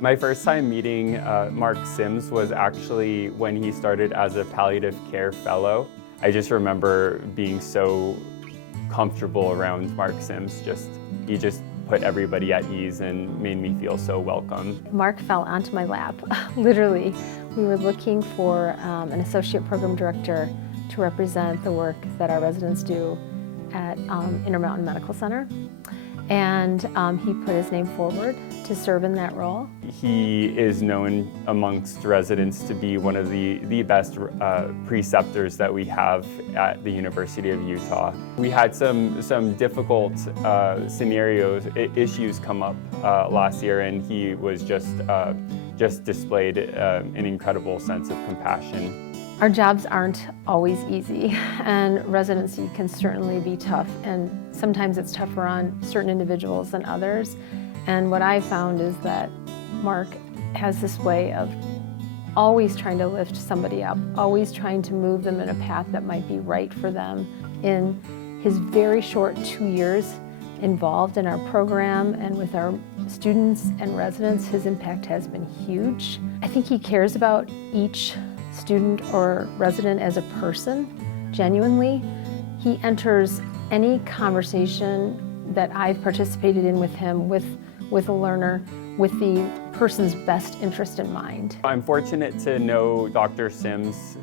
My first time meeting Mark Sims was actually when he started as a palliative care fellow. I just remember being so comfortable around Mark Sims. He just put everybody at ease and made me feel so welcome. Mark fell onto my lap, literally. We were looking for an associate program director to represent the work that our residents do at Intermountain Medical Center. And he put his name forward to serve in that role. He is known amongst residents to be one of the best preceptors that we have at the University of Utah. We had some difficult issues come up last year, and he was just displayed an incredible sense of compassion. Our jobs aren't always easy, and residency can certainly be tough, and sometimes it's tougher on certain individuals than others. And what I found is that Mark has this way of always trying to lift somebody up, always trying to move them in a path that might be right for them. In his very short 2 years involved in our program and with our students and residents, his impact has been huge. I think he cares about each student or resident as a person, genuinely. He enters any conversation that I've participated in with him, with a learner, with the person's best interest in mind. I'm fortunate to know Dr. Sims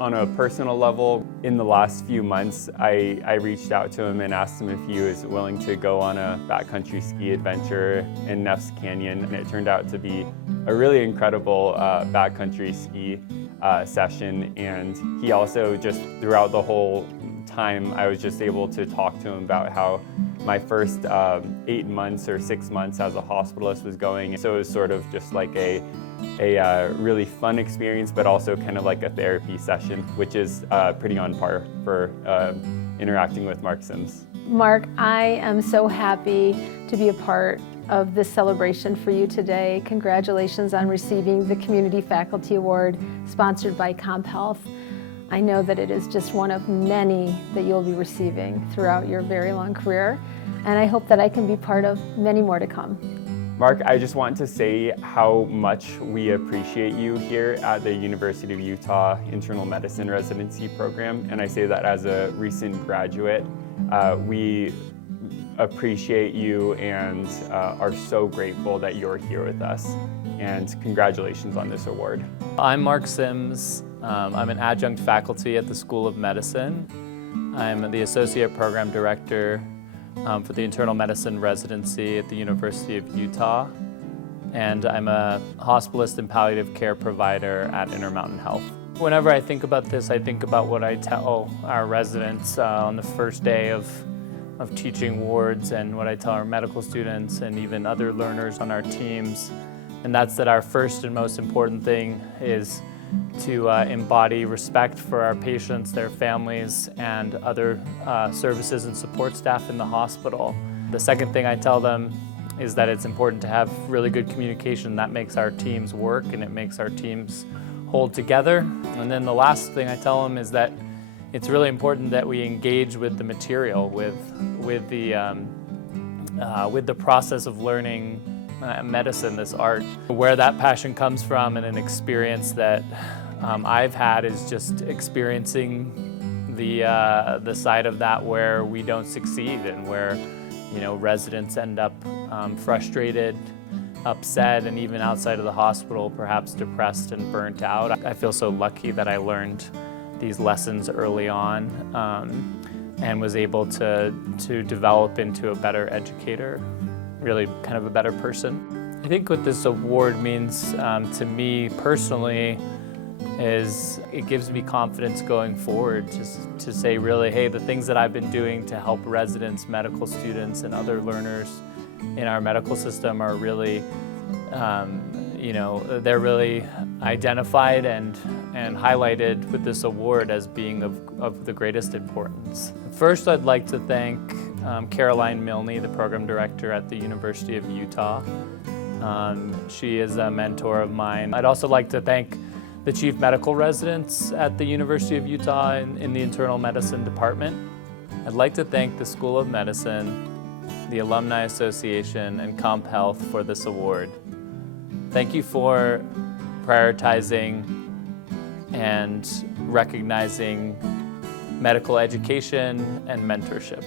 on a personal level. In the last few months, I reached out to him and asked him if he was willing to go on a backcountry ski adventure in Neff's Canyon, and it turned out to be a really incredible backcountry ski session. And he also, just throughout the whole time, I was just able to talk to him about how my first 8 months or 6 months as a hospitalist was going. So it was sort of just like a really fun experience, but also kind of like a therapy session, which is pretty on par for interacting with Mark Sims. Mark, I am so happy to be a part of this celebration for you today. Congratulations on receiving the Community Faculty Award sponsored by CompHealth. I know that it is just one of many that you'll be receiving throughout your very long career, and I hope that I can be part of many more to come. Mark, I just want to say how much we appreciate you here at the University of Utah Internal Medicine Residency Program, and I say that as a recent graduate. We appreciate you and are so grateful that you're here with us, and congratulations on this award. I'm Mark Sims. I'm an adjunct faculty at the School of Medicine. I'm the Associate Program Director for the Internal Medicine Residency at the University of Utah. And I'm a hospitalist and palliative care provider at Intermountain Health. Whenever I think about this, I think about what I tell our residents on the first day of teaching wards, and what I tell our medical students and even other learners on our teams. And that's that our first and most important thing is to embody respect for our patients, their families, and other services and support staff in the hospital. The second thing I tell them is that it's important to have really good communication. That makes our teams work, and it makes our teams hold together. And then the last thing I tell them is that it's really important that we engage with the material, with the process of learning medicine, this art. Where that passion comes from, and an experience that I've had, is just experiencing the side of that where we don't succeed, and where residents end up frustrated, upset, and even outside of the hospital, perhaps depressed and burnt out. I feel so lucky that I learned these lessons early on and was able to develop into a better educator, really kind of a better person. I think what this award means to me personally is it gives me confidence going forward, just to say really, hey, the things that I've been doing to help residents, medical students, and other learners in our medical system are really, they're really identified and highlighted with this award as being of the greatest importance. First, I'd like to thank Caroline Milne, the program director at the University of Utah. She is a mentor of mine. I'd also like to thank the chief medical residents at the University of Utah in the internal medicine department. I'd like to thank the School of Medicine, the Alumni Association, and CompHealth for this award. Thank you for prioritizing and recognizing medical education and mentorship.